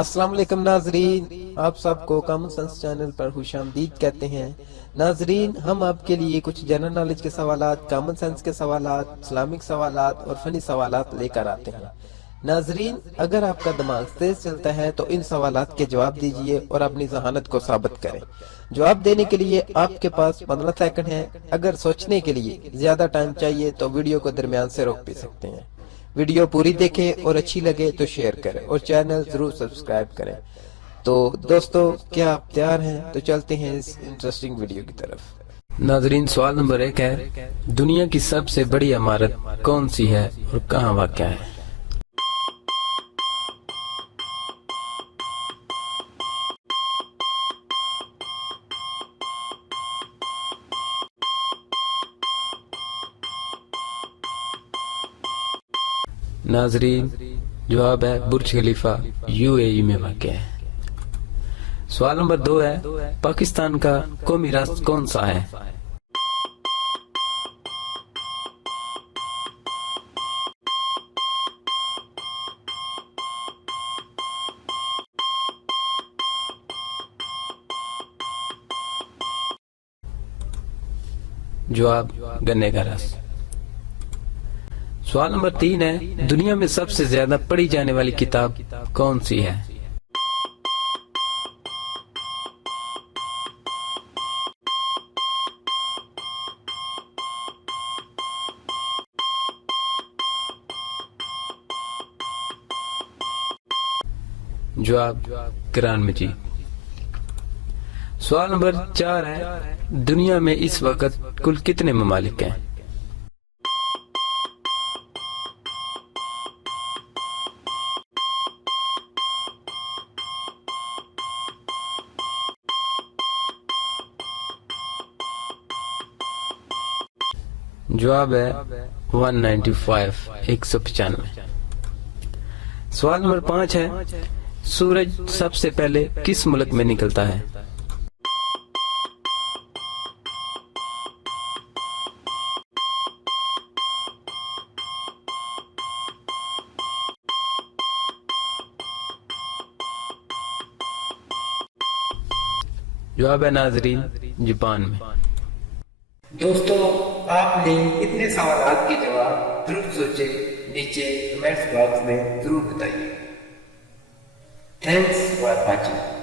अस्सलाम वालेकुम नाजरीन, आप सबको कॉमन सेंस चैनल पर खुश आमदीद कहते हैं। नाजरीन, हम आपके लिए कुछ जनरल नॉलेज के सवालात, कॉमन सेंस के सवालात, इस्लामिक सवालात और फनी सवालात लेकर आते हैं। नाजरीन, अगर आपका दिमाग तेज चलता है तो इन सवालात के जवाब दीजिए और अपनी जहानत को साबित करें। जवाब देने के लिए आपके पास 15 सेकंड है। अगर सोचने के लिए ज्यादा टाइम चाहिए तो वीडियो को दरमियान से रोक भी सकते हैं। वीडियो पूरी देखें और अच्छी लगे तो शेयर करें और चैनल जरूर सब्सक्राइब करें। तो दोस्तों, क्या आप तैयार हैं? तो चलते हैं इस इंटरेस्टिंग वीडियो की तरफ। नाजरीन, सवाल नंबर 1 है, दुनिया की सबसे बड़ी इमारत कौन सी है और कहाँ वाक़या है? नाजरीन, जवाब है बुर्ज खलीफा, यूएई में वाक़या है। सवाल नंबर 2 है, पाकिस्तान का कौमी राष्ट्र कौन सा है? जवाब गन्ने का रस। सवाल नंबर 3 है, दुनिया में सबसे ज्यादा पढ़ी जाने वाली किताब कौन सी है? जवाब कुरान मजीद। सवाल नंबर 4 है, दुनिया में इस वक्त कुल कितने ममालिक हैं? जवाब है 195, 195। सवाल नंबर 5 है, सूरज सबसे पहले किस मुल्क में निकलता है? जवाब है नाजरीन, जापान में। दोस्तों, आपने इतने सवालात के जवाब जरूर सोचे, नीचे कमेंट्स बॉक्स में जरूर बताइए। Thanks for watching.